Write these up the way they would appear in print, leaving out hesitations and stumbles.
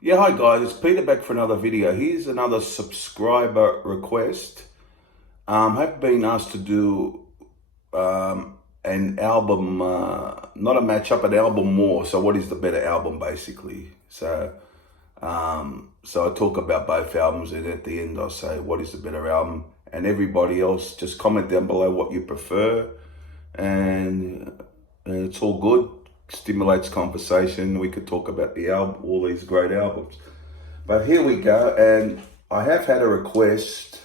Yeah, hi guys, it's Peter back for another video. Here's another subscriber request. I've been asked to do an album, not a matchup, an album more. So what is the better album basically? So I talk about both albums and at the end I say what is the better album, and everybody else just comment down below what you prefer, and it's all good. Stimulates conversation. We could talk about the album, all these great albums. But here we go, and I have had a request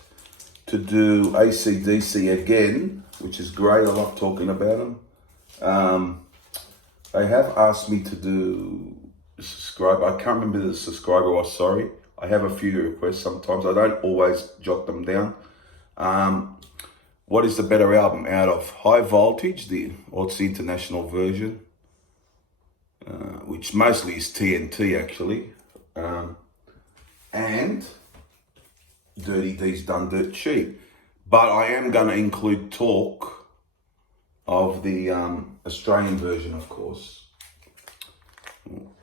to do AC/DC again, which is great. I love talking about them. They have asked me to do subscribe. I can't remember the subscriber was, sorry. I have a few requests sometimes. I don't always jot them down. What is the better album out of High Voltage, it's the international version, which mostly is TNT actually, and Dirty D's Done Dirt Cheap. But I am going to include talk of the Australian version, of course.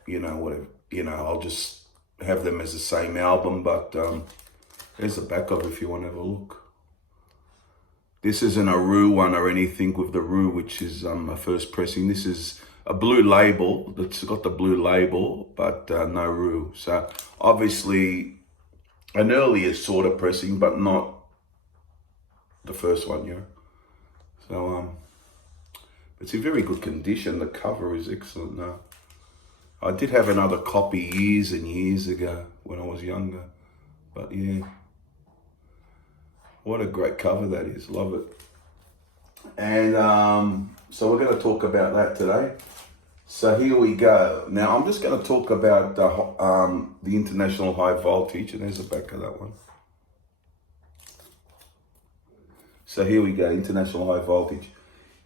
You know, whatever. You know, I'll just have them as the same album, but there's the back of it if you want to have a look. This isn't a Rue one or anything with the Rue, which is a first pressing. This is a blue label that's got the blue label, but no Rue. So obviously an earlier sort of pressing, but not the first one, yeah. So it's in very good condition. The cover is excellent now. I did have another copy years and years ago when I was younger, but yeah. What a great cover that is, love it. And so we're going to talk about that today. So here we go. Now I'm just going to talk about the International High Voltage, and there's the back of that one. So here we go, International High Voltage.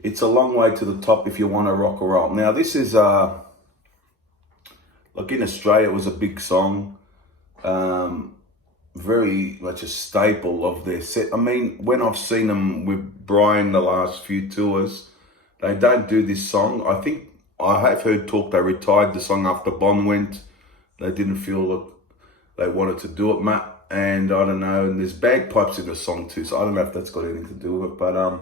It's a long way to the top if you want to rock or roll. Now this is, like in Australia, it was a big song. Very much a staple of their set. I mean, when I've seen them with Brian the last few tours, they don't do this song. I think I have heard talk they retired the song after Bon went. They didn't feel that they wanted to do it, Matt. And I don't know, and there's bagpipes in the song too, so I don't know if that's got anything to do with it. But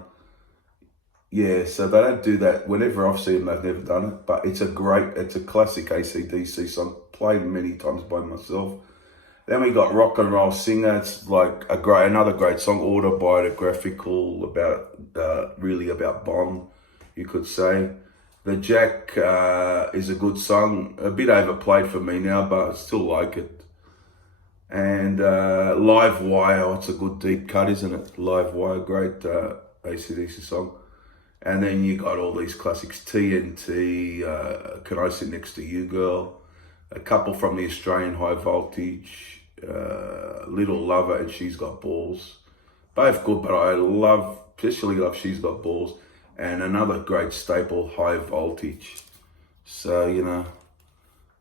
yeah, so they don't do that. Whenever I've seen them, they've never done it. But it's a classic AC/DC song, played many times by myself. Then we got Rock and Roll Singer. It's like another great song, autobiographical really about Bon, you could say. The Jack is a good song, a bit overplayed for me now, but I still like it. And Live Wire, it's a good deep cut, isn't it? Live Wire, great AC/DC song. And then you got all these classics, TNT, Can I Sit Next to You Girl, a couple from the Australian High Voltage, Little Lover and She's Got Balls. Both good, but I especially love She's Got Balls. And another great staple, High Voltage. So, you know,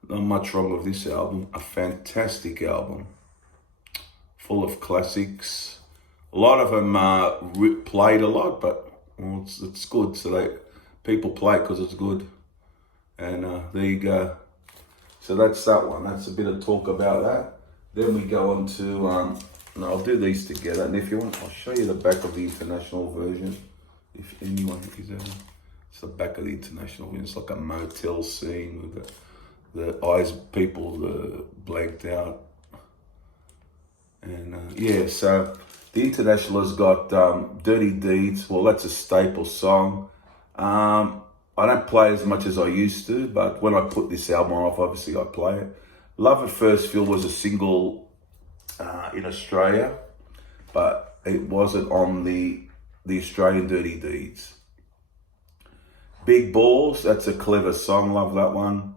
not much wrong with this album. A fantastic album, full of classics. A lot of them played a lot, but well, it's good. So people play it because it's good. And there you go. So that's that one. That's a bit of talk about that. Then we go on to, I'll do these together. And if you want, I'll show you the back of the international version. If anyone is ever, it's the back of the international version. It's like a motel scene with the eyes, people blanked out. And yeah, so the international has got Dirty Deeds. Well, that's a staple song. I don't play as much as I used to, but when I put this album off, obviously I play it. Love at First Feel was a single in Australia, but it wasn't on the Australian Dirty Deeds. Big Balls, that's a clever song, love that one.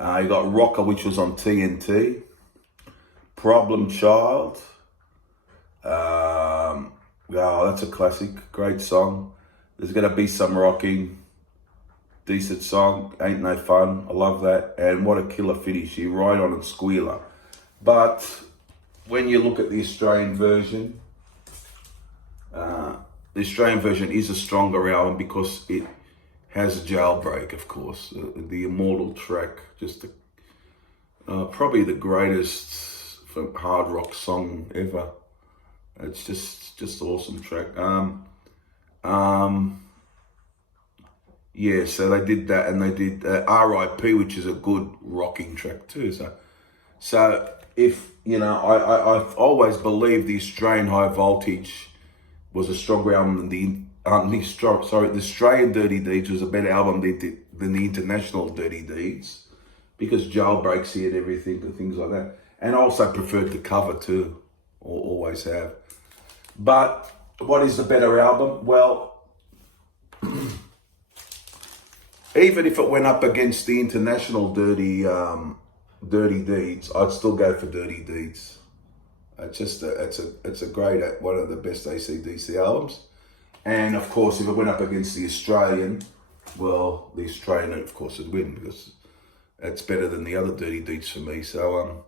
You got Rocker, which was on TNT. Problem Child. Oh, that's a classic, great song. There's gonna be some rocking. Decent song, Ain't No Fun, I love that. And what a killer finish, you ride on and squealer. But when you look at the Australian version is a stronger album because it has a Jailbreak, of course, the immortal track, just Probably the greatest hard rock song ever. It's just awesome track. Yeah, so they did that, and they did R.I.P., which is a good rocking track too. So if you know, I've always believed the Australian High Voltage was a stronger album than the Australian Dirty Deeds was a better album than the international Dirty Deeds, because Jailbreak's here and everything and things like that. And I also preferred the cover too, or always have. But what is the better album? Well, even if it went up against the international Dirty Deeds, I'd still go for Dirty Deeds. It's a great, one of the best AC/DC albums. And of course, if it went up against the Australian, well, the Australian, of course, would win, because it's better than the other Dirty Deeds for me. So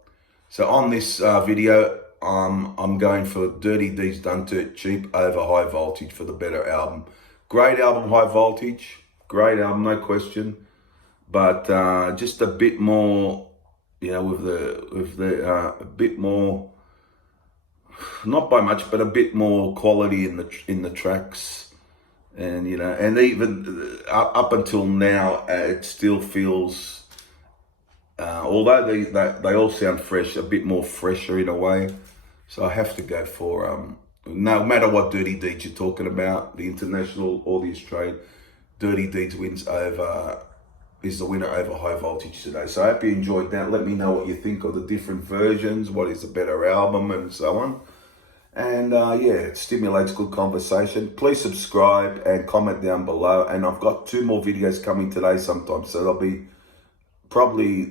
on this video, I'm going for Dirty Deeds Done Dirt Cheap over High Voltage for the better album. Great album, High Voltage. Great album, no question. But just a bit more, you know, with the a bit more, not by much, but a bit more quality in the tracks. And you know, and even up until now, it still feels, although they all sound fresh, a bit more fresher in a way. So I have to go for no matter what Dirty Deeds you're talking about, the international or the Australian, Dirty Deeds is the winner over High Voltage today. So I hope you enjoyed that. Let me know what you think of the different versions, what is a better album, and so on. And yeah, it stimulates good conversation. Please subscribe and comment down below. And I've got 2 more videos coming today sometime. So there'll be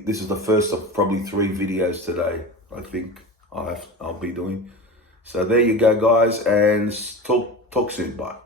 this is the first of probably 3 videos today, I think I'll be doing. So there you go, guys, and talk soon. Bye.